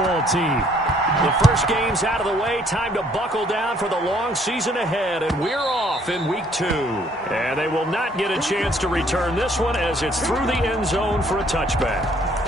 football team. The first game's out of the way. Time to buckle down for the long season ahead, and we're off in week 2. And they will not get a chance to return this one as it's through the end zone for a touchback.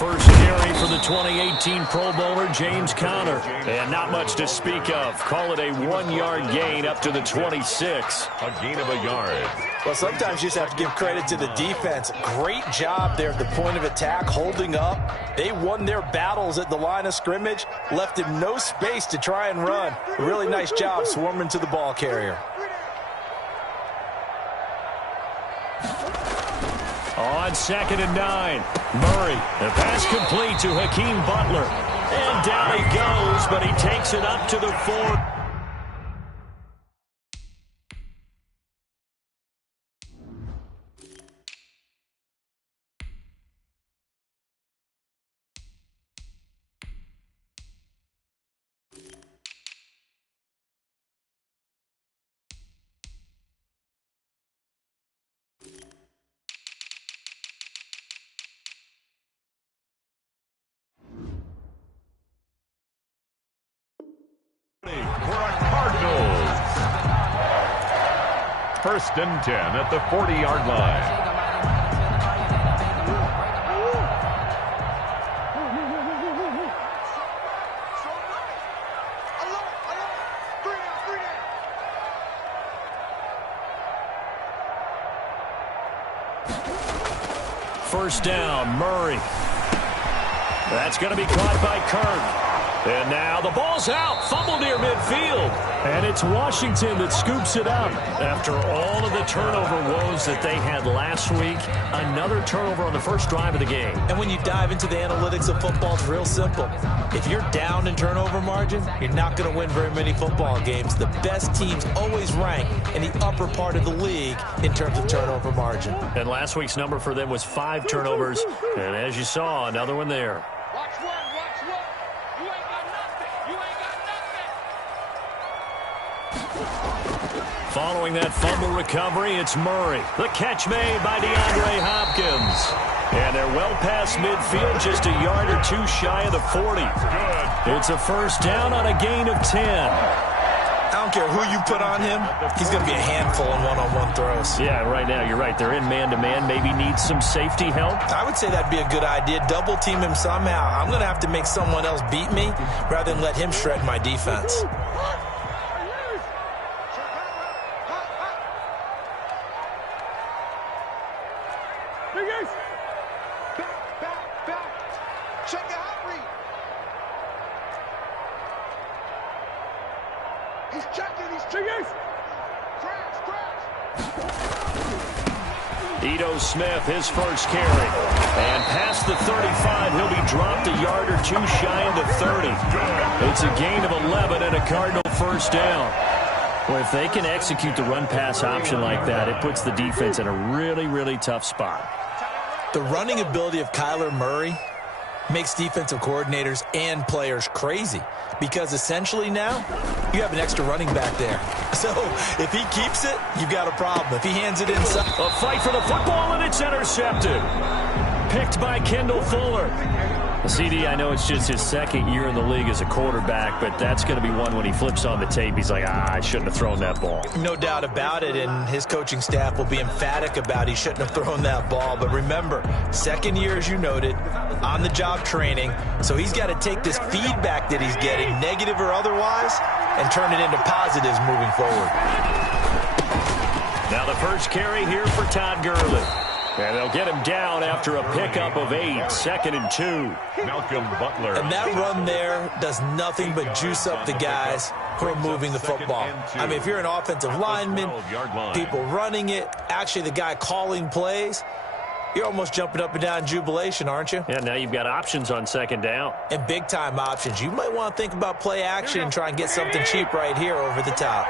First carry for the 2018 Pro Bowler, James Conner. And not much to speak of. Call it a 1-yard gain up to the 26. A gain of a yard. Well, sometimes you just have to give credit to the defense. Great job there at the point of attack, holding up. They won their battles at the line of scrimmage, left him no space to try and run. A really nice job swarming to the ball carrier. On 2nd and 9, Murray. The pass complete to Hakeem Butler. And down he goes, but he takes it up to the 4. First and 10 at the 40-yard line. First down, Murray. That's going to be caught by Kirk. And now the ball's out. Fumble near midfield. And it's Washington that scoops it up. After all of the turnover woes that they had last week, another turnover on the first drive of the game. And when you dive into the analytics of football, it's real simple. If you're down in turnover margin, you're not going to win very many football games. The best teams always rank in the upper part of the league in terms of turnover margin. And last week's number for them was 5 turnovers. And as you saw, another one there. Following that fumble recovery, it's Murray. The catch made by DeAndre Hopkins. And they're well past midfield, just a yard or 2 shy of the 40. It's a first down on a gain of 10. I don't care who you put on him, he's going to be a handful in one-on-one throws. Yeah, right now, you're right. They're in man-to-man, maybe need some safety help. I would say that'd be a good idea. Double team him somehow. I'm going to have to make someone else beat me rather than let him shred my defense. Smith, his first carry. And past the 35, he'll be dropped a yard or 2 shy of the 30. It's a gain of 11 and a Cardinal first down. Well, if they can execute the run-pass option like that, it puts the defense in a really, really tough spot. The running ability of Kyler Murray makes defensive coordinators and players crazy because essentially now you have an extra running back there. So if he keeps it, you've got a problem. If he hands it inside. A fight for the football, and it's intercepted. Picked by Kendall Fuller. CD, I know it's just his 2nd year in the league as a quarterback, but that's going to be one when he flips on the tape. He's like, I shouldn't have thrown that ball. No doubt about it, and his coaching staff will be emphatic about he shouldn't have thrown that ball. But remember, 2nd year, as you noted, on-the-job training, so he's got to take this feedback that he's getting, negative or otherwise, and turn it into positives moving forward. Now the first carry here for Todd Gurley. And they'll get him down after a pickup of 8, 2nd and 2. Malcolm Butler. And that run there does nothing but juice up the guys. who are moving the football. I mean, if you're an offensive lineman, people running it, actually the guy calling plays, you're almost jumping up and down in jubilation, aren't you? Yeah, now you've got options on second down. And big-time options. You might want to think about play action and try and get something cheap right here over the top.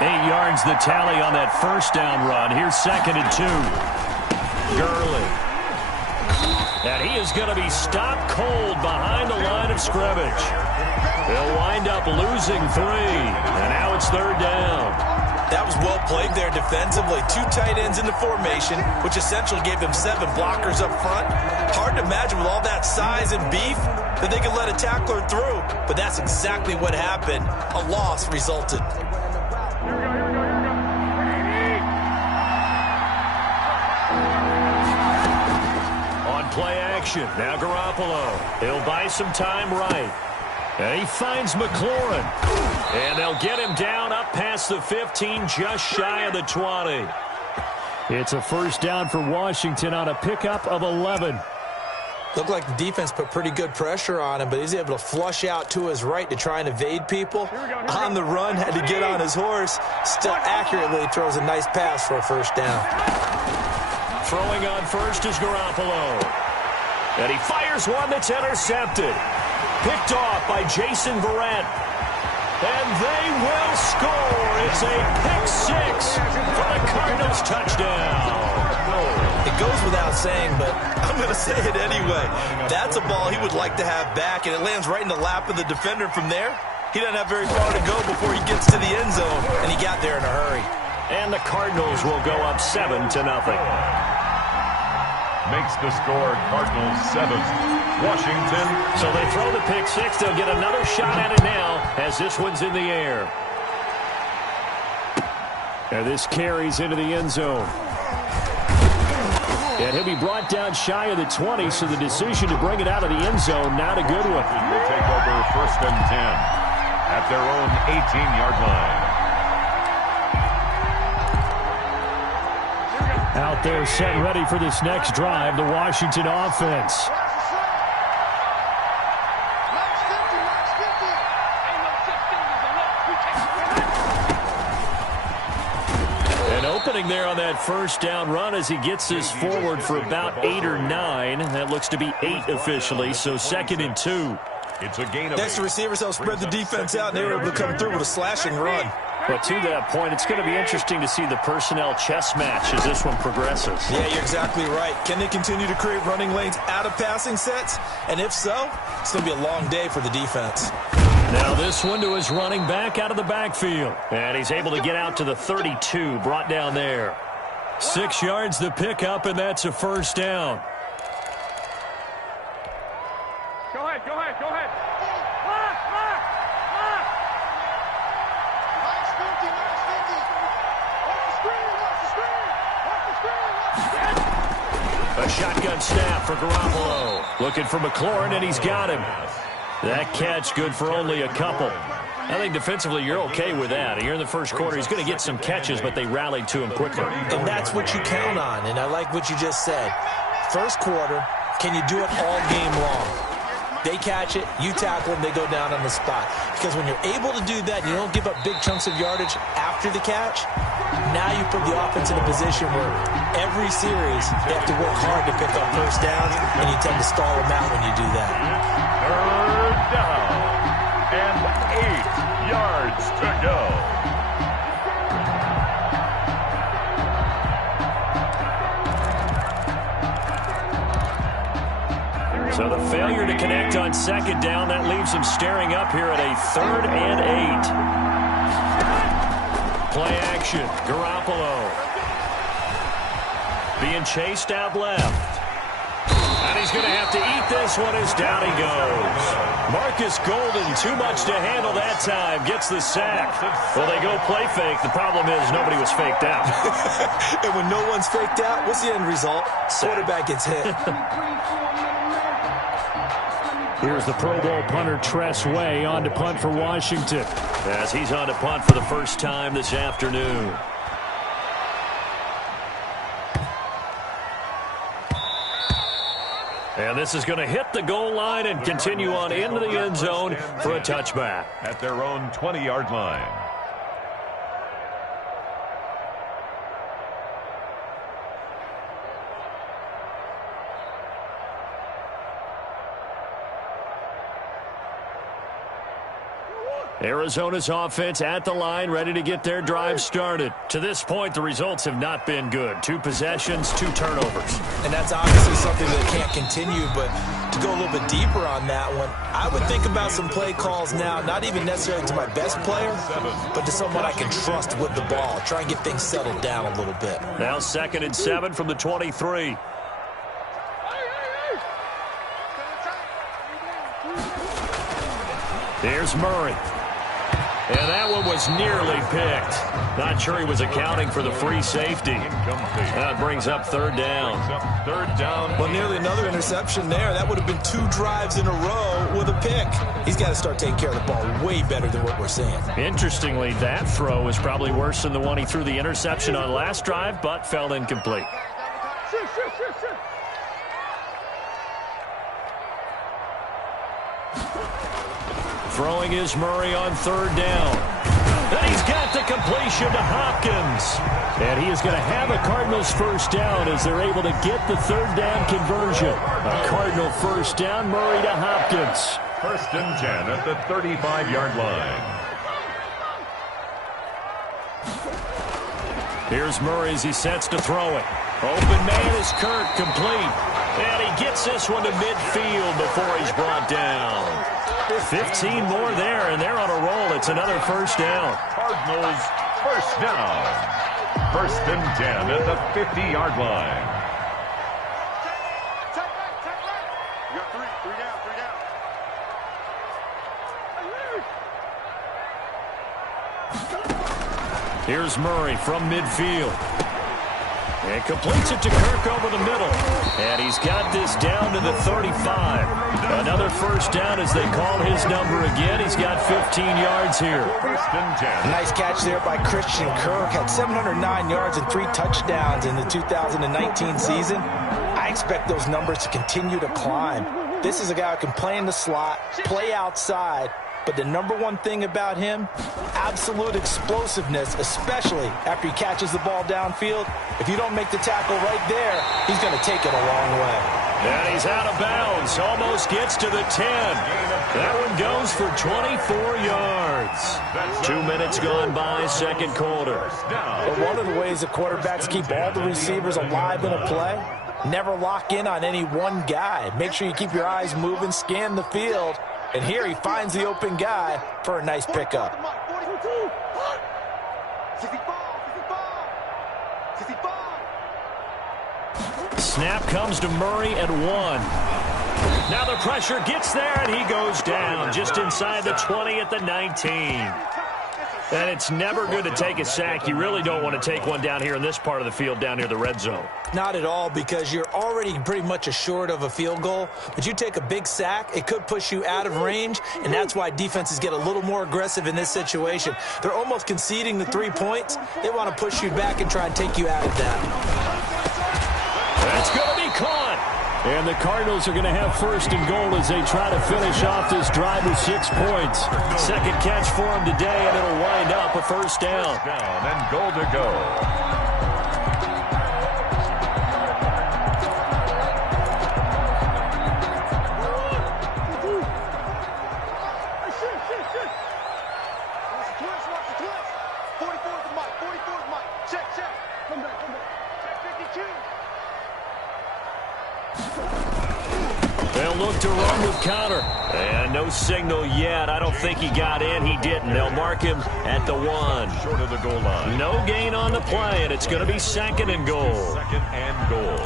8 yards the tally on that first down run. Here's 2nd and 2. Gurley. And he is going to be stopped cold behind the line of scrimmage. They'll wind up losing 3. And now it's 3rd down. That was well played there defensively. 2 tight ends in the formation, which essentially gave them 7 blockers up front. Hard to imagine with all that size and beef that they could let a tackler through. But that's exactly what happened. A loss resulted. On play action, now Garoppolo. He'll buy some time right. And he finds McLaurin. And they'll get him down up past the 15, just shy of the 20. It's a first down for Washington on a pickup of 11. Looked like the defense put pretty good pressure on him, but he's able to flush out to his right to try and evade people. On the run, had to get on his horse. Still accurately throws a nice pass for a first down. Throwing on first is Garoppolo. And he fires one that's intercepted. Picked off by Jason Verrett. And they will score. It's a pick-6 for the Cardinals touchdown. It goes without saying, but I'm going to say it anyway. That's a ball he would like to have back, and it lands right in the lap of the defender from there. He doesn't have very far to go before he gets to the end zone, and he got there in a hurry. And the Cardinals will go up 7-0. Makes the score Cardinals 7, Washington. So they throw the pick-6. They'll get another shot at it now as this one's in the air. And this carries into the end zone. And he'll be brought down shy of the 20, so the decision to bring it out of the end zone, not a good one. Will take over 1st and 10 at their own 18-yard line. Out there set ready for this next drive, the Washington offense. An opening there on that first down run as he gets this forward for about 8 or 9. That looks to be 8 officially, so 2nd and 2. It's a gain of Next, the receivers help spread the defense out, and they were able to come through with a slashing run. But to that point, it's going to be interesting to see the personnel chess match as this one progresses. Yeah, you're exactly right. Can they continue to create running lanes out of passing sets? And if so, it's going to be a long day for the defense. Now this one to his running back out of the backfield. And he's able to get out to the 32, brought down there. 6 yards the pickup, and that's a first down. Go ahead, go ahead, go ahead. A shotgun snap for Garoppolo. Looking for McLaurin, and he's got him. That catch good for only a couple. I think defensively you're okay with that. Here in the first quarter, he's going to get some catches, but they rallied to him quickly. And that's what you count on, and I like what you just said. First quarter, can you do it all game long? They catch it, you tackle them, they go down on the spot. Because when you're able to do that, you don't give up big chunks of yardage after the catch, now you put the offense in a position where every series they have to work hard to pick up first downs, and you tend to stall them out when you do that. 3rd down and 8 yards to go. So the failure to connect on second down, that leaves him staring up here at a 3rd and 8. Play action, Garoppolo. Being chased out left. And he's going to have to eat this one as down he goes. Marcus Golden, too much to handle that time, gets the sack. Well, they go play fake. The problem is nobody was faked out. And when no one's faked out, what's the end result? Quarterback gets hit. Here's the Pro Bowl punter Tress Way on to punt for Washington, as he's on to punt for the first time this afternoon. And this is going to hit the goal line and continue on into the end zone for a touchback. At their own 20-yard line. Arizona's offense at the line, ready to get their drive started. To this point, the results have not been good. 2 possessions, 2 turnovers. And that's obviously something that can't continue, but to go a little bit deeper on that one, I would think about some play calls now, not even necessarily to my best player, but to someone I can trust with the ball. Try and get things settled down a little bit. Now 2nd and 7 from the 23. Here's Murray. And that one was nearly picked. Not sure he was accounting for the free safety. That brings up 3rd down. Well, nearly another interception there. That would have been 2 drives in a row with a pick. He's got to start taking care of the ball way better than what we're seeing. Interestingly, that throw was probably worse than the one he threw the interception on last drive, but fell incomplete. Throwing is Murray on 3rd down. And he's got the completion to Hopkins. And he is going to have a Cardinals first down as they're able to get the 3rd down conversion. A Cardinal first down, Murray to Hopkins. 1st and 10 at the 35-yard line. Here's Murray as he sets to throw it. Open man is Kirk, complete. And he gets this one to midfield before he's brought down. 15 more there, and they're on a roll. It's another first down. Cardinals first down. 1st and 10 at the 50-yard line. You got 3 down. Here's Murray from midfield. And completes it to Kirk over the middle. And he's got this down to the 35. Another first down as they call his number again. He's got 15 yards here. 1st and 10. Nice catch there by Christian Kirk. Had 709 yards and 3 touchdowns in the 2019 season. I expect those numbers to continue to climb. This is a guy who can play in the slot, play outside, but the number one thing about him, absolute explosiveness, especially after he catches the ball downfield. If you don't make the tackle right there, he's going to take it a long way. And he's out of bounds. Almost gets to the 10. That one goes for 24 yards. 2 minutes gone by, 2nd quarter. But one of the ways the quarterbacks keep all the receivers alive in a play, never lock in on any one guy. Make sure you keep your eyes moving, scan the field. And here he finds the open guy for a nice pickup. Snap comes to Murray at 1. Now the pressure gets there, and he goes down just inside the 20 at the 19. And it's never good to take a sack. You really don't want to take one down here in this part of the field, down near the red zone. Not at all, because you're already pretty much assured of a field goal. But you take a big sack, it could push you out of range, and that's why defenses get a little more aggressive in this situation. They're almost conceding the 3 points. They want to push you back and try and take you out of that. That's going to be caught. And the Cardinals are going to have 1st and goal as they try to finish off this drive with 6 points. 2nd catch for him today, and it'll wind up a first down. And goal to go. They'll look to run with counter. And no signal yet. I don't think he got in. He didn't. They'll mark him at the 1. Short of the goal line. No gain on the play, and it's going to be 2nd and goal. 2nd and goal.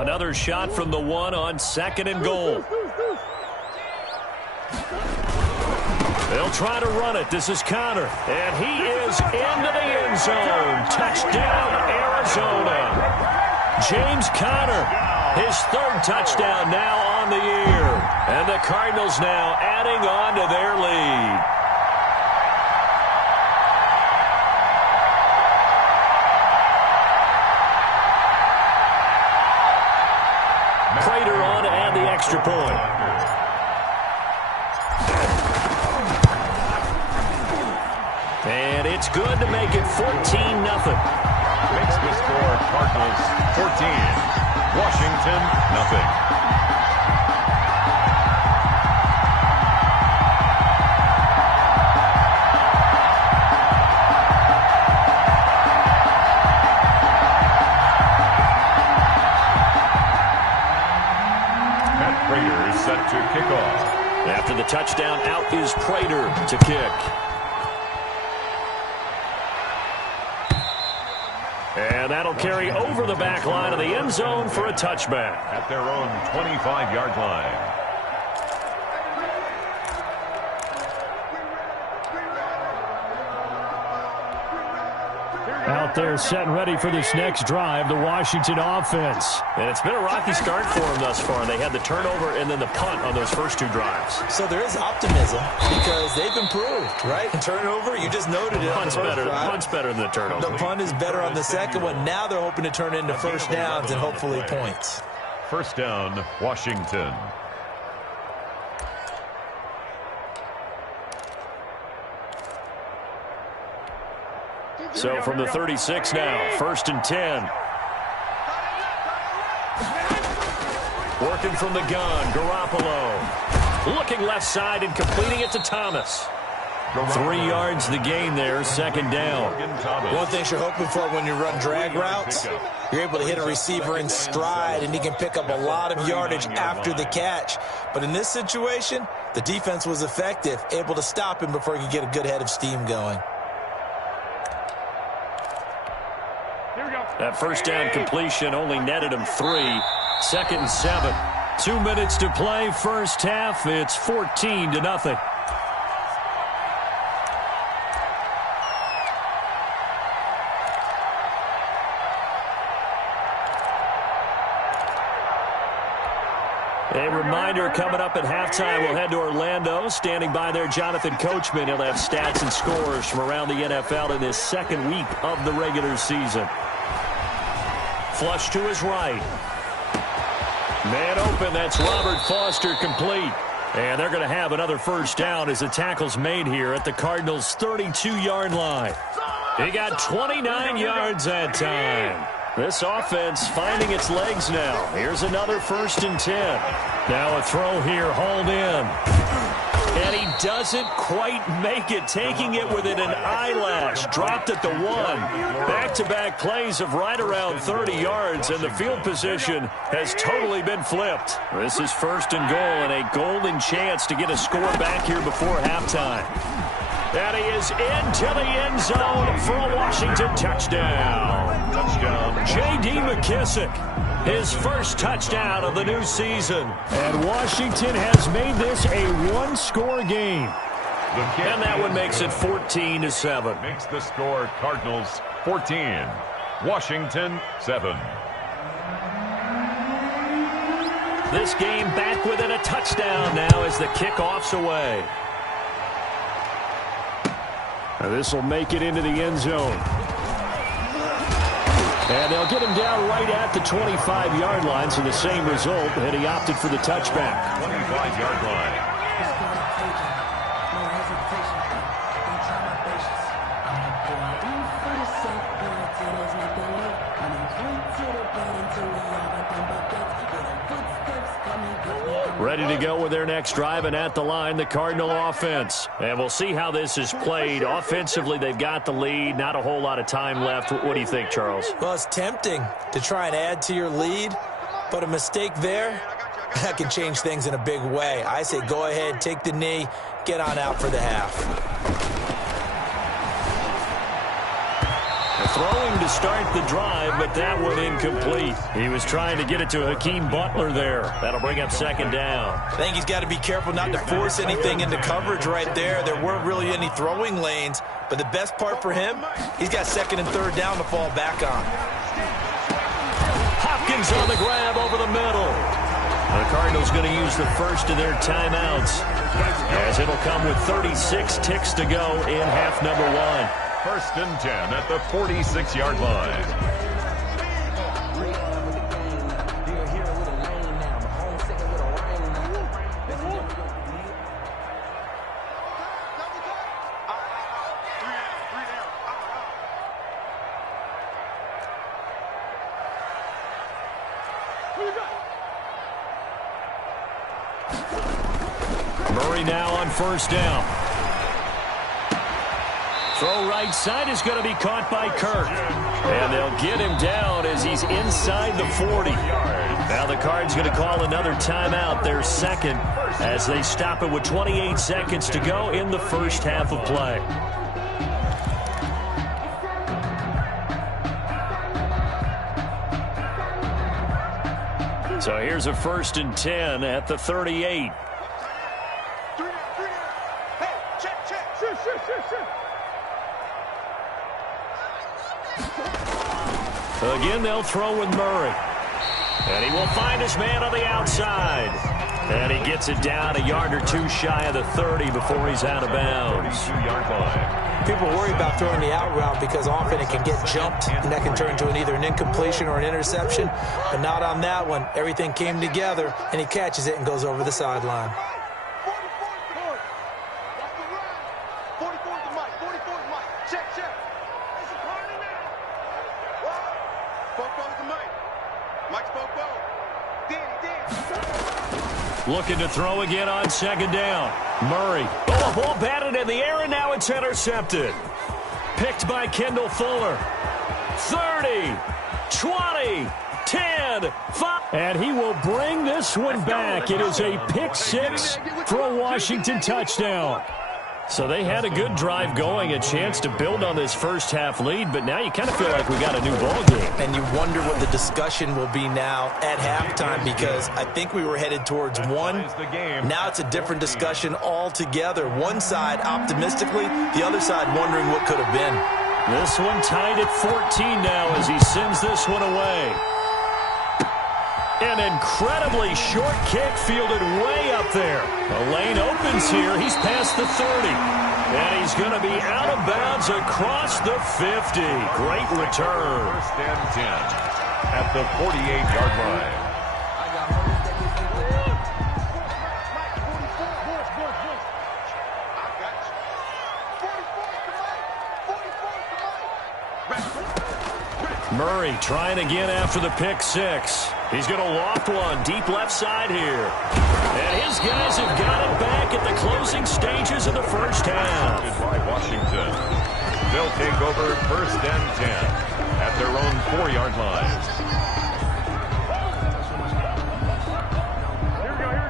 Another shot from the 1 on 2nd and goal. They'll try to run it. This is Conner. And he is into the end zone. Touchdown, Arizona. James Conner, his 3rd touchdown now on the year. And the Cardinals now adding on to their lead. extra point. And it's good to make it 14-0. Makes the score Cardinals 14, Washington nothing. Prater is set to kick off. After the touchdown, out is Prater to kick. And that'll carry over the back line of the end zone for a touchback. At their own 25-yard line. Out there set and ready for this next drive, the Washington offense. And it's been a rocky start for them thus far. They had the turnover and then the punt on those first two drives. So there is optimism because they've improved, right? Turnover, you just noted it. Punt's better than the turnover. The punt is better on the second one. Now they're hoping to turn it into first downs and hopefully points. First down, Washington. So from the 36 now, 1st and 10. Working from the gun, Garoppolo. Looking left side and completing it to Thomas. 3 yards the gain there, 2nd down. One thing you're hoping for when you run drag routes, you're able to hit a receiver in stride and he can pick up a lot of yardage after the catch. But in this situation, the defense was effective, able to stop him before he could get a good head of steam going. That first down completion only netted him 3. 2nd and 7. 2 minutes to play, first half. It's 14-0. A reminder coming up at halftime, we'll head to Orlando. Standing by there, Jonathan Coachman. He'll have stats and scores from around the NFL in this second week of the regular season. Flush to his right. Man open, that's Robert Foster complete. And they're going to have another first down as the tackle's made here at the Cardinals' 32-yard line. He got 29 yards that time. This offense finding its legs now. Here's another 1st and 10. Now a throw here, hauled in. And he doesn't quite make it, taking it within an eyelash. Dropped at the 1. Back-to-back plays of right around 30 yards, and the field position has totally been flipped. This is 1st and goal, and a golden chance to get a score back here before halftime. And he is into the end zone for a Washington touchdown. J.D. McKissick, his first touchdown of the new season. And Washington has made this a one-score game. And that one makes it 14-7. Makes the score Cardinals 14, Washington 7. This game back within a touchdown now as the kickoff's away. Now this will make it into the end zone. And they'll get him down right at the 25-yard line, so the same result, and he opted for the touchback. 25-yard line. Ready to go with their next drive, and at the line, the Cardinal offense. And we'll see how this is played. Offensively, they've got the lead. Not a whole lot of time left. What do you think, Charles? Well, it's tempting to try and add to your lead, but a mistake there, that can change things in a big way. I say go ahead, take the knee, get on out for the half. Throwing to start the drive, but that one incomplete. He was trying to get it to Hakeem Butler there. That'll bring up 2nd down. I think he's got to be careful not to force anything into coverage right there. There weren't really any throwing lanes, but the best part for him, he's got 2nd and 3rd down to fall back on. Hopkins on the grab over the middle. The Cardinals going to use the first of their timeouts, as it'll come with 36 ticks to go in half number 1. 1st and 10 at the 46-yard line. Murray now on first down. Throw right side is going to be caught by Kirk. And they'll get him down as he's inside the 40. Now the Cards going to call another timeout, their second, as they stop it with 28 seconds to go in the first half of play. So here's a 1st and 10 at the 38. Again, they'll throw with Murray. And he will find his man on the outside. And he gets it down a yard or two shy of the 30 before he's out of bounds. People worry about throwing the out route because often it can get jumped, and that can turn into either an incompletion or an interception. But not on that one. Everything came together, and he catches it and goes over the sideline. Looking to throw again on second down. Murray. Oh, a ball batted in the air, and now it's intercepted. Picked by Kendall Fuller. 30, 20, 10, 5. And he will bring this one back. It is a pick six for a Washington touchdown. So they had a good drive going, a chance to build on this first half lead, but now you kind of feel like we got a new ball game. And you wonder what the discussion will be now at halftime, because I think we were headed towards one. Now it's a different discussion altogether. One side optimistically, the other side wondering what could have been. This one tied at 14 now as he sends this one away. An incredibly short kick fielded way up there. The lane opens here. He's past the 30. And he's going to be out of bounds across the 50. Great return. 1st and 10 at the 48-yard line. Murray trying again after the pick six. He's going to loft one deep left side here. And his guys have got it back at the closing stages of the first half. By Washington. They'll take over 1st and 10 at their own 4-yard line.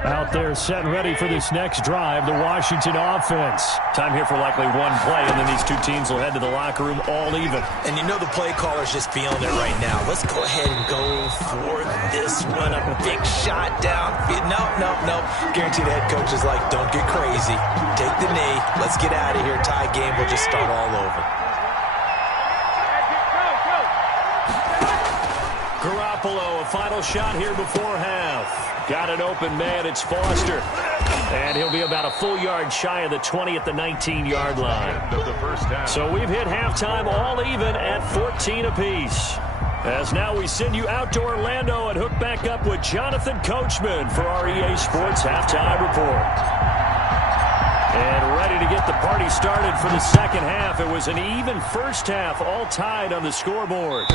Out there set and ready for this next drive, the Washington offense. Time here for likely one play, and then these two teams will head to the locker room all even. And you know the play caller's just feeling it right now. Let's go ahead and go for this one. A big shot down. No. Guaranteed the head coach is like, don't get crazy. Take the knee. Let's get out of here. Tie game. We'll just start all over. Garoppolo, a final shot here before half. Got an open man, it's Foster. And he'll be about a full yard shy of the 20 at the 19-yard line. So we've hit halftime all even at 14 apiece. As now we send you out to Orlando and hook back up with Jonathan Coachman for our EA Sports Halftime Report. And ready to get the party started for the second half. It was an even first half, all tied on the scoreboard.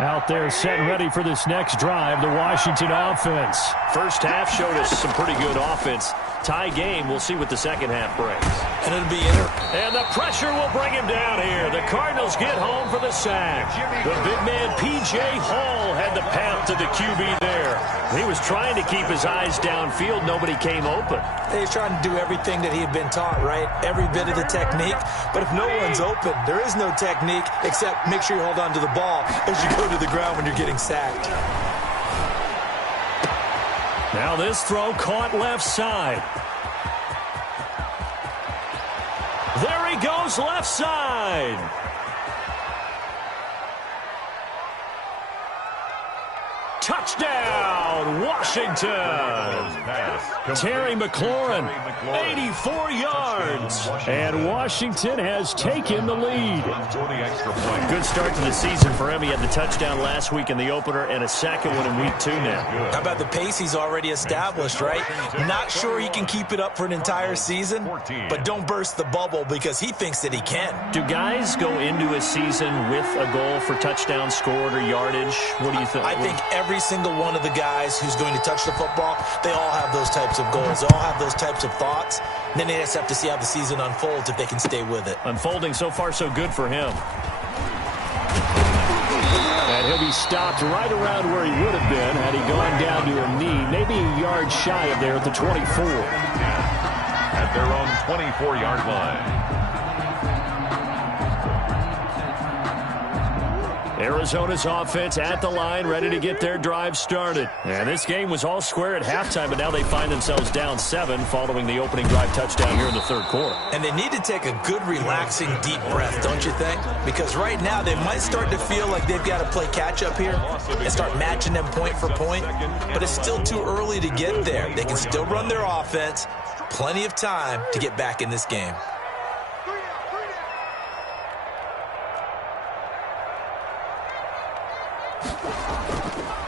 Out there set and ready for this next drive, the Washington offense. First half showed us some pretty good offense. Tie game, we'll see what the second half brings. And it'll be And the pressure will bring him down here. The Cardinals get home for the sack. The big man, P.J. Hall, had the path to the QB there. He was trying to keep his eyes downfield. Nobody came open. He's trying to do everything that he had been taught, right? Every bit of the technique. But if no one's open, there is no technique except make sure you hold on to the ball as you go to the ground when you're getting sacked. Now this throw caught left side. There he goes left side. Touchdown. Touchdown, Washington. Terry McLaurin, 84 yards. And Washington has taken the lead. Good start to the season for him. He had the touchdown last week in the opener and a second one in week 2 now. How about the pace he's already established, right? Not sure he can keep it up for an entire season, but don't burst the bubble because he thinks that he can. Do guys go into a season with a goal for touchdown scored or yardage? What do you think? I think every single one of the guys who's going to touch the football, they all have those types of goals. They all have those types of thoughts. And then they just have to see how the season unfolds if they can stay with it. Unfolding so far so good for him. And he'll be stopped right around where he would have been had he gone down to a knee, maybe a yard shy of there at the 24. At their own 24-yard line. Arizona's offense at the line, ready to get their drive started. And this game was all square at halftime, but now they find themselves down 7 following the opening drive touchdown here in the third quarter. And they need to take a good, relaxing, deep breath, don't you think? Because right now they might start to feel like they've got to play catch-up here and start matching them point for point. But it's still too early to get there. They can still run their offense. Plenty of time to get back in this game.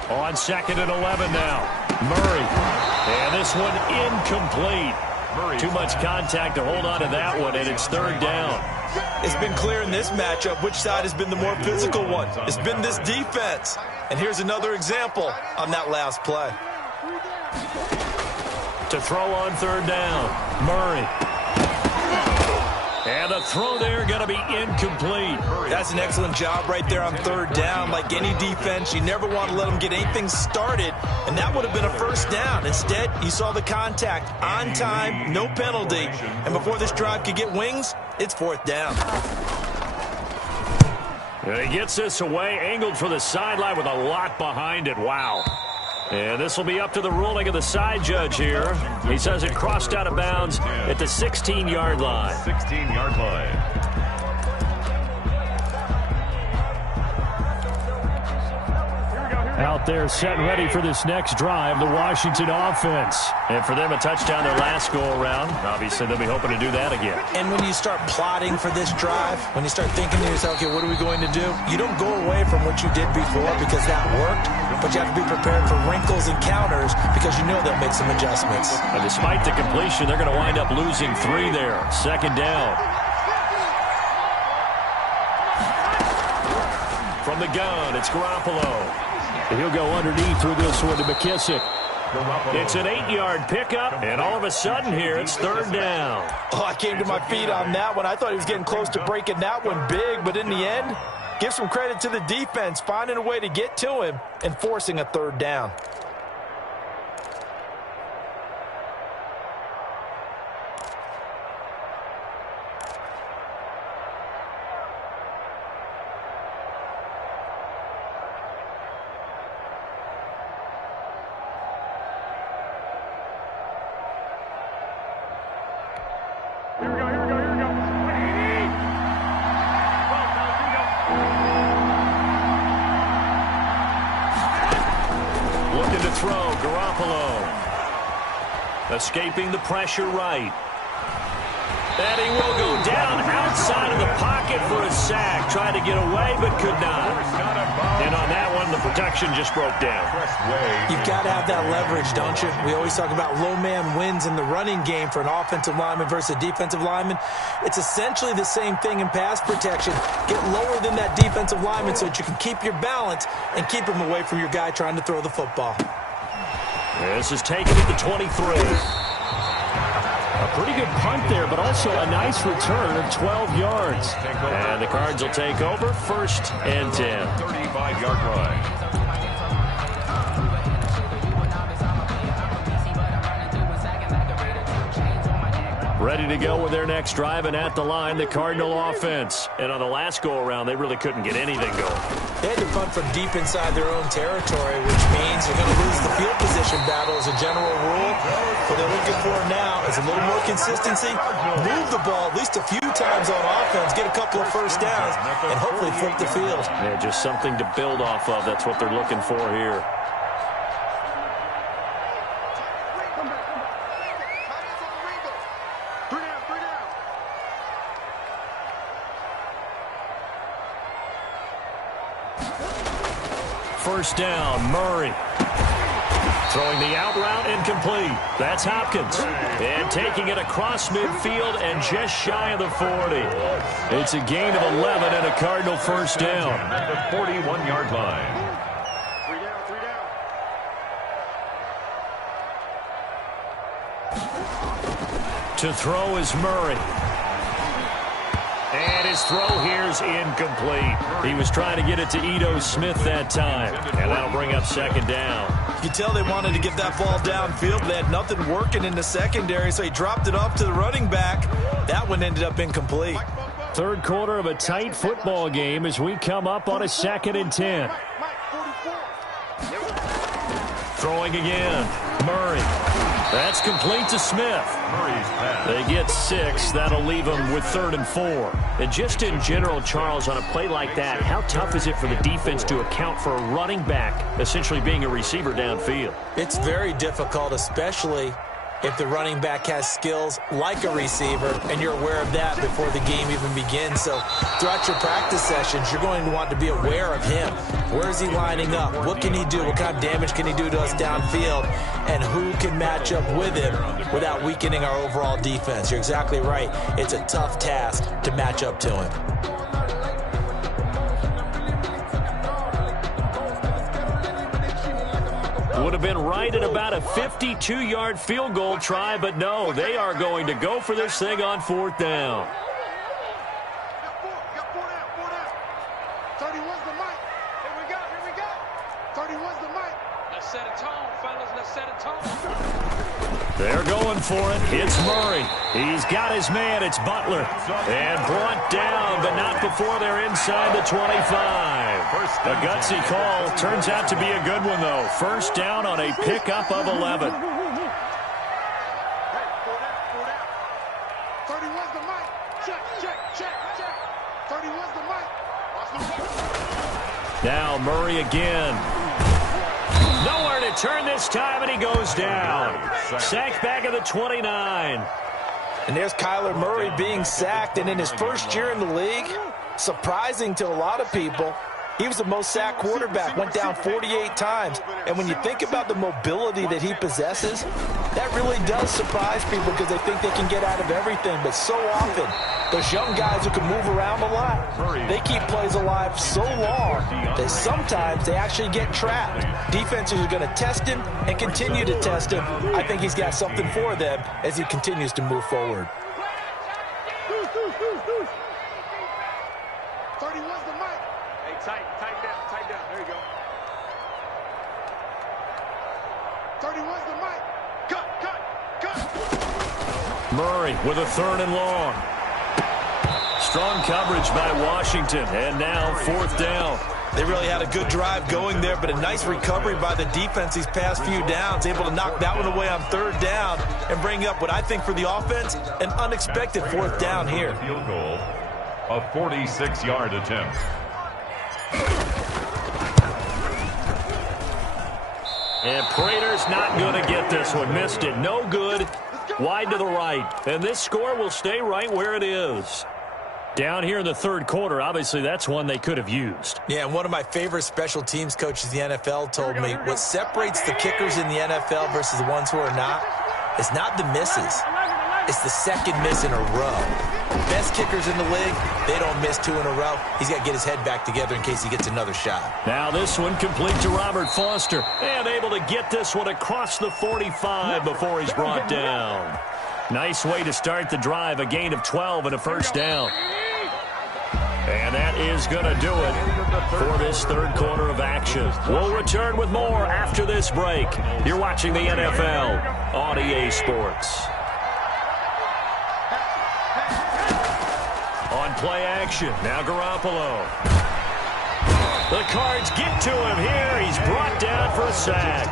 On 2nd and 11 now. Murray. And this one incomplete. Too much contact to hold on to that one, and it's 3rd down. It's been clear in this matchup which side has been the more physical one. It's been this defense. And here's another example on that last play. To throw on 3rd down. Murray. And the throw there going to be incomplete. That's an excellent job right there on 3rd down. Like any defense, you never want to let them get anything started, and that would have been a 1st down. Instead, you saw the contact on time, no penalty, and before this drive could get wings, it's 4th down. And he gets this away, angled for the sideline with a lot behind it. Wow. And this will be up to the ruling of the side judge here. He says it crossed out of bounds at the 16-yard line. 16-yard line. Out there set and ready for this next drive, the Washington offense. And for them, a touchdown their last go-around. Obviously, they'll be hoping to do that again. And when you start plotting for this drive, when you start thinking to yourself, okay, what are we going to do? You don't go away from what you did before because that worked, but you have to be prepared for wrinkles and counters because you know they'll make some adjustments. And despite the completion, they're going to wind up losing 3 there. 2nd down. From the gun, it's Garoppolo. He'll go underneath with this one to McKissick. It's an 8-yard pickup, and all of a sudden here, it's 3rd down. Oh, I came to my feet on that one. I thought he was getting close to breaking that one big, but in the end, give some credit to the defense, finding a way to get to him and forcing a 3rd down. Escaping the pressure right. And he will go down outside of the pocket for a sack. Tried to get away, but could not. And on that one, the protection just broke down. You've got to have that leverage, don't you? We always talk about low man wins in the running game for an offensive lineman versus a defensive lineman. It's essentially the same thing in pass protection. Get lower than that defensive lineman so that you can keep your balance and keep him away from your guy trying to throw the football. This is taken at the 23. A pretty good punt there, but also a nice return of 12 yards. And the Cards will take over 1st and 10. 35-yard line. Ready to go with their next drive, and at the line, the Cardinal offense. And on the last go-around, they really couldn't get anything going. They had to punt from deep inside their own territory, which means they're going to lose the field position battle as a general rule. What they're looking for now is a little more consistency, move the ball at least a few times on offense, get a couple of 1st downs, and hopefully flip the field. Yeah, just something to build off of. That's what they're looking for here. first down. Murray throwing the out route incomplete. That's Hopkins. And taking it across midfield and just shy of the 40. It's a gain of 11 and a Cardinal first down. At the 41-yard line. To throw is Murray. And his throw here's incomplete. He was trying to get it to Ito Smith that time. And that'll bring up second down. You can tell they wanted to get that ball downfield. They had nothing working in the secondary, so he dropped it off to the running back. That one ended up incomplete. Third quarter of a tight football game as we come up on a 2nd and 10. Throwing again. Murray. That's complete to Smith. They get 6. That'll leave them with 3rd and 4. And just in general, Charles, on a play like that, how tough is it for the defense to account for a running back essentially being a receiver downfield? It's very difficult, especially if the running back has skills like a receiver, and you're aware of that before the game even begins. So throughout your practice sessions, you're going to want to be aware of him. Where is he lining up? What can he do? What kind of damage can he do to us downfield? And who can match up with him without weakening our overall defense? You're exactly right. It's a tough task to match up to him. Would have been right at about a 52-yard field goal try, but no, they are going to go for this thing on 4th down. Got four down. 31's the mic. Here we go. 31's the mic. Let's set a tone, fellas. Let's set a tone. They're going for it. It's Murray. He's got his man. It's Butler. And brought down, but not before they're inside the 25. A gutsy call. Turns out to be a good one, though. First down on a pickup of 11. Hey, four down. 31's the mic. Check. 31's the mic. Watch the play. Now Murray again. Nowhere to turn this time, and he goes down. Sacked back at the 29. And there's Kyler Murray being sacked, and in his first year in the league, surprising to a lot of people, he was the most sacked quarterback, went down 48 times. And when you think about the mobility that he possesses, that really does surprise people because they think they can get out of everything. But so often, those young guys who can move around a lot, they keep plays alive so long that sometimes they actually get trapped. Defenses are going to test him and continue to test him. I think he's got something for them as he continues to move forward. 31's the mic. Hey, tight down. There you go. 31's the mic. Cut. Murray with a 3rd and long. Strong coverage by Washington, and now 4th down. They really had a good drive going there, but a nice recovery by the defense these past few downs, able to knock that one away on 3rd down and bring up what I think for the offense, an unexpected 4th down here. Field goal, a 46-yard attempt. And Prater's not going to get this one. Missed it. No good. Wide to the right. And this score will stay right where it is. Down here in the 3rd quarter, obviously that's one they could have used. Yeah, and one of my favorite special teams coaches in the NFL told me what separates the kickers in the NFL versus the ones who are not is not the misses. It's the second miss in a row. Best kickers in the league, they don't miss 2 in a row. He's got to get his head back together in case he gets another shot. Now this one complete to Robert Foster. And able to get this one across the 45 before he's brought down. Nice way to start the drive. A gain of 12 and a first down. And that is going to do it for this 3rd quarter of action. We'll return with more after this break. You're watching the NFL on EA Sports. On play action, now Garoppolo. The Cards get to him here. He's brought down for a sack.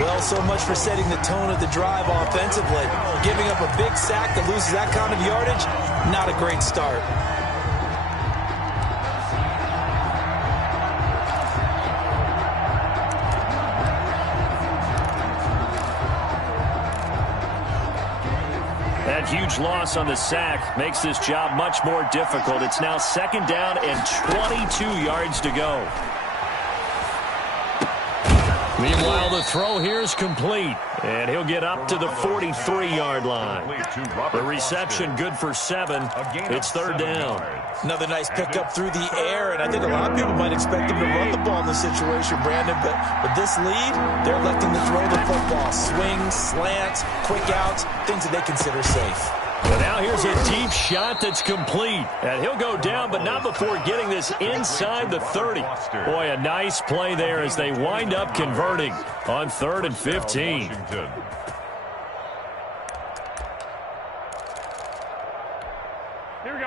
Well, so much for setting the tone of the drive offensively. Giving up a big sack that loses that kind of yardage, not a great start. That huge loss on the sack makes this job much more difficult. It's now 2nd down and 22 yards to go. Meanwhile, the throw here is complete, and he'll get up to the 43-yard line. The reception good for 7. It's 3rd down. Another nice pickup through the air, and I think a lot of people might expect him to run the ball in this situation, Brandon, but with this lead, they're electing to throw the football. Swings, slants, quick outs, things that they consider safe. But now here's a deep shot that's complete. And he'll go down, but not before getting this inside the 30. Boy, a nice play there as they wind up converting on 3rd and 15.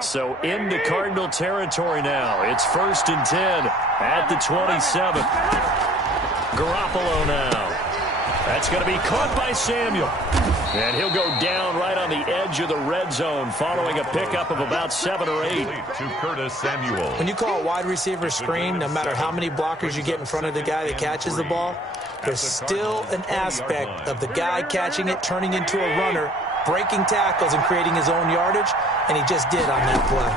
So into Cardinal territory now. It's 1st and 10 at the 27. Garoppolo now. That's going to be caught by Samuel. And he'll go down right on the edge of the red zone following a pickup of about 7 or 8. To Curtis Samuel. When you call a wide receiver screen, no matter how many blockers you get in front of the guy that catches the ball, there's still an aspect of the guy catching it, turning into a runner, breaking tackles and creating his own yardage, and he just did on that play.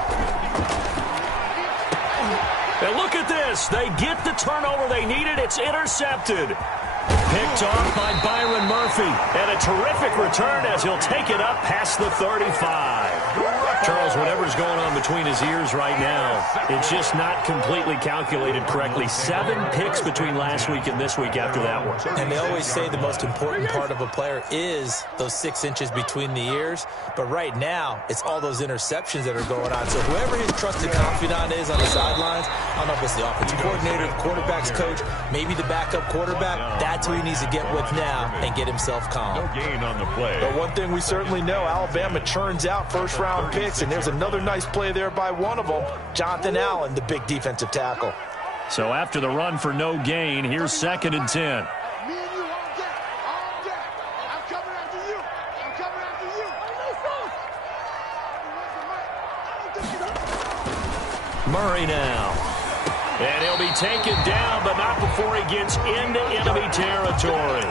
And look at this. They get the turnover they needed. It's intercepted. Picked off by Byron Murphy. And a terrific return as he'll take it up past the 35. Charles, whatever's going on between his ears right now, it's just not completely calculated correctly. 7 picks between last week and this week after that one. And they always say the most important part of a player is those 6 inches between the ears. But right now, it's all those interceptions that are going on. So whoever his trusted confidant is on the sidelines, I don't know if it's the offensive coordinator, the quarterback's coach, maybe the backup quarterback, that's who he needs to get with now and get himself calm. No gain on the play. But one thing we certainly know, Alabama churns out first-round picks, and there's another nice play there by one of them, Jonathan Allen, the big defensive tackle. So after the run for no gain, here's 2nd and 10. Murray now. And he'll be taken down, but not before he gets into enemy territory.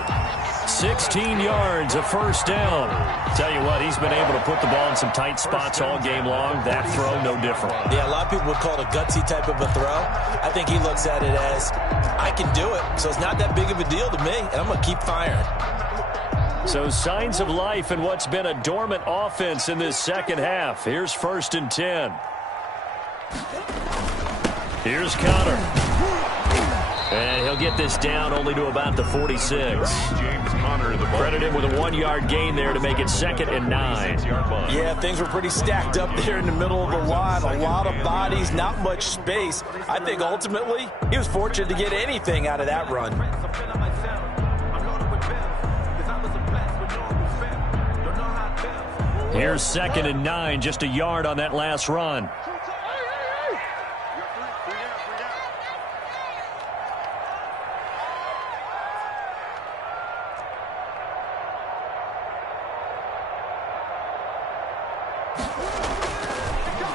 16 yards, a 1st down. Tell you what, he's been able to put the ball in some tight spots all game long. That throw, no different. Yeah, a lot of people would call it a gutsy type of a throw. I think he looks at it as, I can do it, so it's not that big of a deal to me, and I'm going to keep firing. So signs of life in what's been a dormant offense in this second half. Here's 1st and 10. Here's Connor. And he'll get this down only to about the 46. James Conner, the credit him with a 1-yard gain there to make it 2nd and 9. Yeah, things were pretty stacked up there in the middle of the line. A lot of bodies, not much space. I think ultimately he was fortunate to get anything out of that run. Here's 2nd and 9, just a yard on that last run.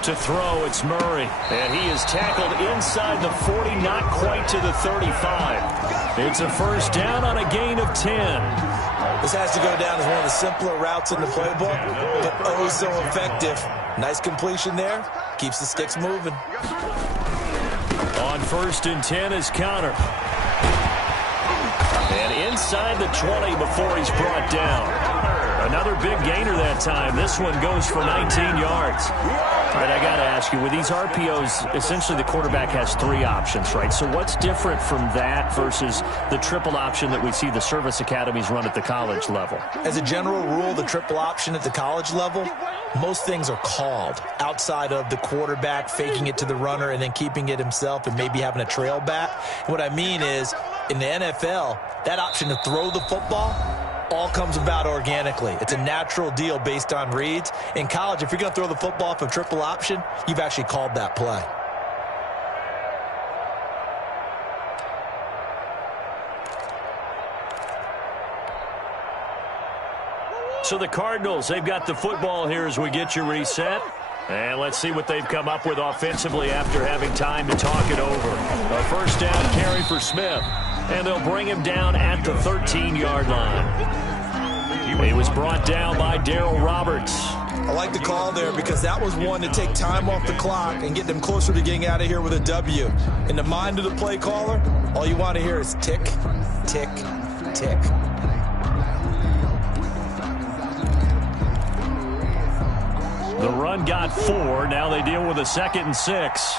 To throw, it's Murray. And he is tackled inside the 40, not quite to the 35. It's a 1st down on a gain of 10. This has to go down as one of the simpler routes in the playbook, but oh so effective. Nice completion there. Keeps the sticks moving. On 1st and 10 is Connor. And inside the 20 before he's brought down. Another big gainer that time. This one goes for 19 yards. All right, I got to ask you, with these RPOs, essentially the quarterback has 3 options, right? So what's different from that versus the triple option that we see the service academies run at the college level? As a general rule, the triple option at the college level, most things are called outside of the quarterback faking it to the runner and then keeping it himself and maybe having a trail back. What I mean is, in the NFL, that option to throw the football all comes about organically. It's a natural deal based on reads. In college, if you're going to throw the football off a triple option, you've actually called that play. So the Cardinals, they've got the football here as we get you reset. And let's see what they've come up with offensively after having time to talk it over. A 1st down carry for Smith. And they'll bring him down at the 13-yard line. He was brought down by Darryl Roberts. I like the call there because that was one to take time off the clock and get them closer to getting out of here with a W. In the mind of the play caller, all you want to hear is tick, tick, tick. The run got 4. Now they deal with a 2nd and 6.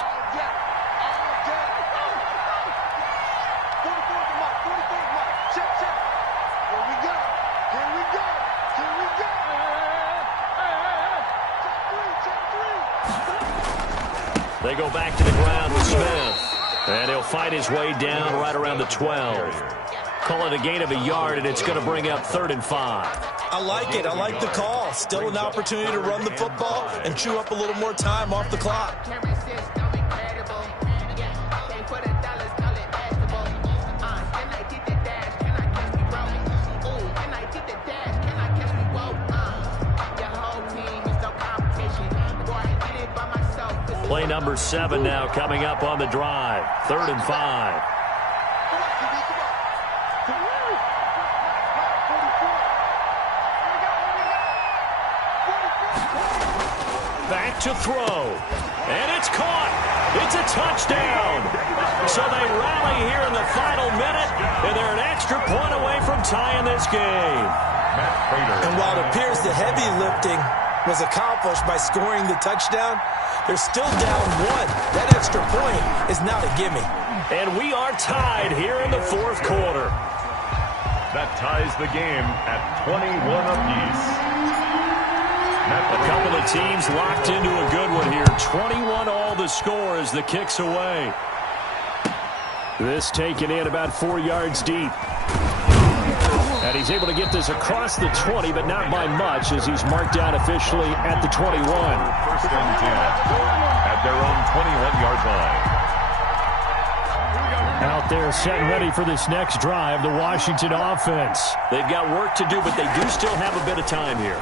They go back to the ground with Smith. And he'll fight his way down right around the 12. Call it a gain of a yard, and it's going to bring up 3rd and 5. I like it. I like the call. Still an opportunity to run the football and chew up a little more time off the clock. Play number 7 now coming up on the drive. 3rd and 5. Back to throw. And it's caught. It's a touchdown. So they rally here in the final minute, and they're an extra point away from tying this game. And while it appears the heavy lifting was accomplished by scoring the touchdown, they're still down 1. That extra point is not a gimme. And we are tied here in the 4th quarter. That ties the game at 21 apiece. A couple of teams locked into a good one here. 21 all the score as the kick's away. This taken in about 4 yards deep. And he's able to get this across the 20, but not by much, as he's marked down officially at the 21. 1st and 10 at their own 21-yard line. Out there set and ready for this next drive, the Washington offense. They've got work to do, but they do still have a bit of time here.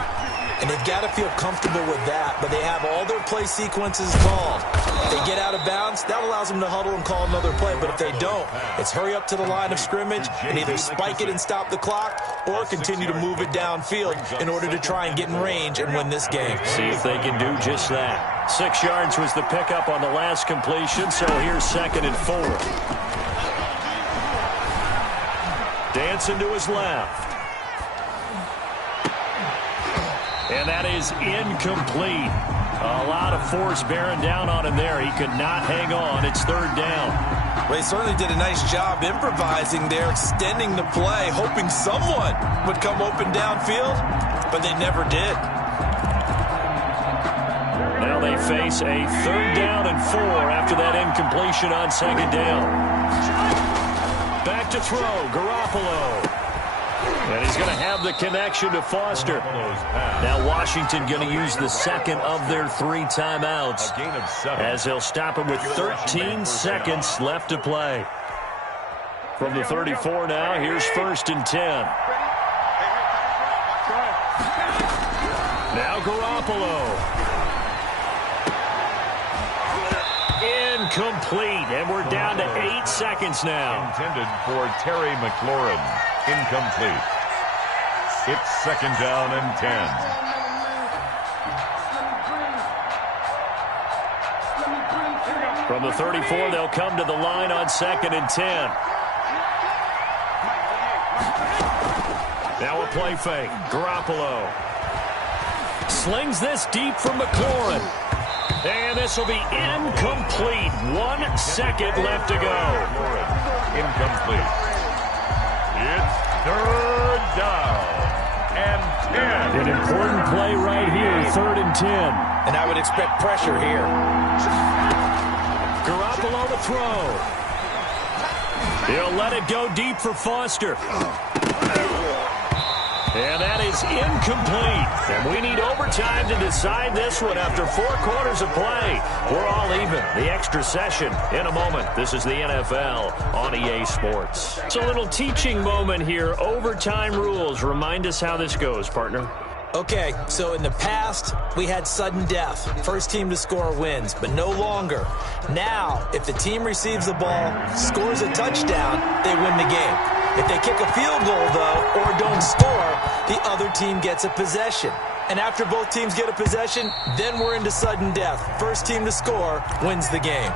And they've got to feel comfortable with that, but they have all their play sequences called. If they get out of bounds, that allows them to huddle and call another play. But if they don't, it's hurry up to the line of scrimmage and either spike it and stop the clock or continue to move it downfield in order to try and get in range and win this game. See if they can do just that. 6 yards was the pickup on the last completion, so here's 2nd and 4. Dancing to his left. And that is incomplete. A lot of force bearing down on him there. He could not hang on. It's 3rd down. Well, he certainly did a nice job improvising there, extending the play, hoping someone would come open downfield, but they never did. Now they face a 3rd down and 4 after that incompletion on 2nd down. Back to throw, Garoppolo. And he's going to have the connection to Foster. Now Washington going to use the 2nd of their 3 timeouts as they'll stop him with 13 seconds left to play. From the 34 now, here's 1st and 10. Now Garoppolo. Incomplete, and we're down to 8 seconds now. Intended for Terry McLaurin. Incomplete. It's 2nd down and 10. From the 34, they'll come to the line on 2nd and 10. Now a play fake. Garoppolo slings this deep from McLaurin. And this will be incomplete. 1 second left to go. Incomplete. It's 3rd down and 10. An important play right here, 3rd and 10. And I would expect pressure here. Garoppolo to throw. He'll let it go deep for Foster. And that is incomplete. And we need overtime to decide this one after 4 quarters of play. We're all even. The extra session in a moment. This is the NFL on EA Sports. It's a little teaching moment here. Overtime rules. Remind us how this goes, partner. Okay, so in the past, we had sudden death. First team to score wins, but no longer. Now, if the team receives the ball, scores a touchdown, they win the game. If they kick a field goal, though, or don't score, the other team gets a possession. And after both teams get a possession, then we're into sudden death. First team to score wins the game.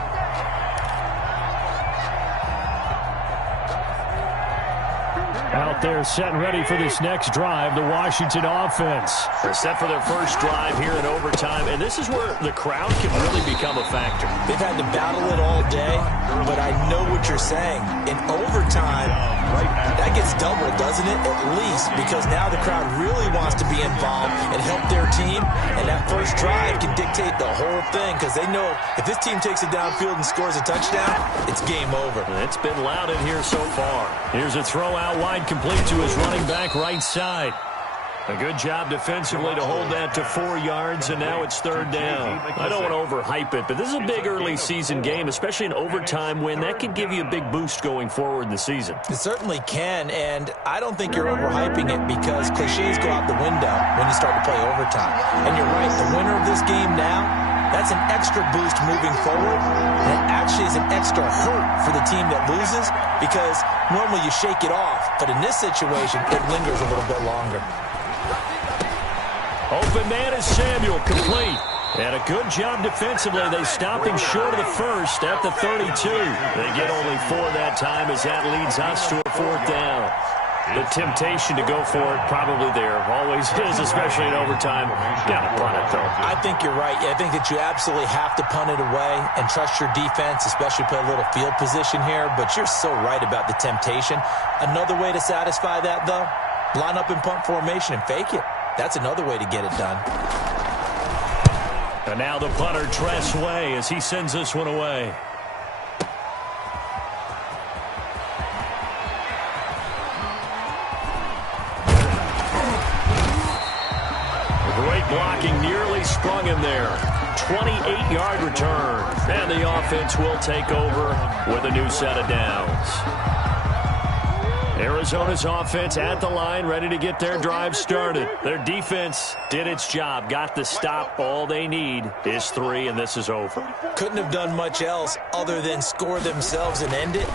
They're set and ready for this next drive, the Washington offense. They're set for their first drive here in overtime, and this is where the crowd can really become a factor. They've had to battle it all day, but I know what you're saying. In overtime, that gets doubled, doesn't it? At least, because now the crowd really wants to be involved and help their team, and that first drive can dictate the whole thing, because they know if this team takes it downfield and scores a touchdown, it's game over. It's been loud in here so far. Here's a throw out wide, complete to his running back right side. A good job defensively to hold that to 4 yards, and now it's third down. I don't want to overhype it, but this is a big early season game, especially an overtime win. That could give you a big boost going forward in the season. It certainly can, and I don't think you're overhyping it because cliches go out the window when you start to play overtime. And you're right, the winner of this game now, that's an extra boost moving forward, and it actually is an extra hurt for the team that loses because normally you shake it off, but in this situation, it lingers a little bit longer. Open man is Samuel, complete. And a good job defensively. They stop him short of the first at the 32. They get only 4 that time as that leads us to a fourth down. The temptation to go for it probably there. Always is, especially in overtime. Got to punt it, though. I think you're right. I think that you absolutely have to punt it away and trust your defense, especially play a little field position here. But you're so right about the temptation. Another way to satisfy that, though, line up in punt formation and fake it. That's another way to get it done. And now the punter, Tress Way, as he sends this one away. Great blocking, nearly sprung him there. 28-yard return. And the offense will take over with a new set of downs. Arizona's offense at the line, ready to get their drive started. Their defense did its job, got the stop. All they need is 3, and this is over. Couldn't have done much else other than score themselves and end it,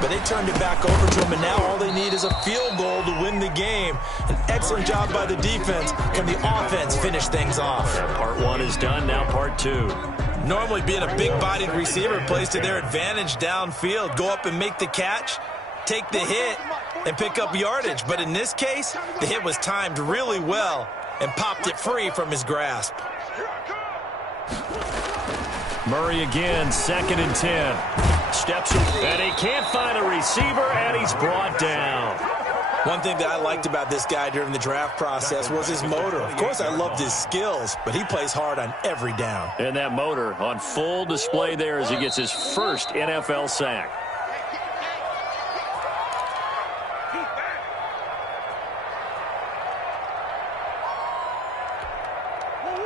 but they turned it back over to them, and now all they need is a field goal to win the game. An excellent job by the defense. Can the offense finish things off? Part 1 is done, now part 2. Normally being a big-bodied receiver plays to their advantage downfield. Go up and make the catch, take the hit, and pick up yardage. But in this case, the hit was timed really well and popped it free from his grasp. Murray again, 2nd and 10. Steps and he can't find a receiver, and he's brought down. One thing that I liked about this guy during the draft process was his motor. Of course, I loved his skills, but he plays hard on every down. And that motor on full display there as he gets his first NFL sack.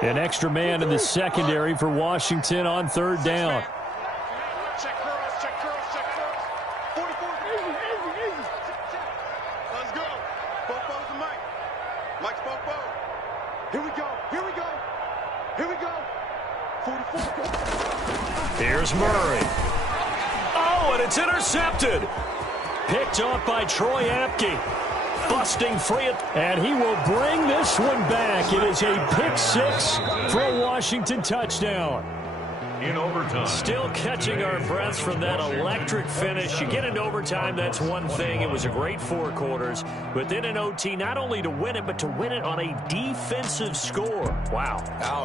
An extra man in the secondary for Washington on third down. Check curls, check curls, check curls. 44. Let's go. Bofo's the Mike. Mike's Bofo. Here we go. Here we go. Here we go. 44. Here's Murray. Oh, and it's intercepted. Picked off by Troy Apke. Busting free, and he will bring this one back. It is a pick-6 for a Washington touchdown. In overtime. Still catching our breaths from that electric finish. You get into overtime, that's one thing. It was a great 4 quarters. But then in OT, not only to win it, but to win it on a defensive score. Wow.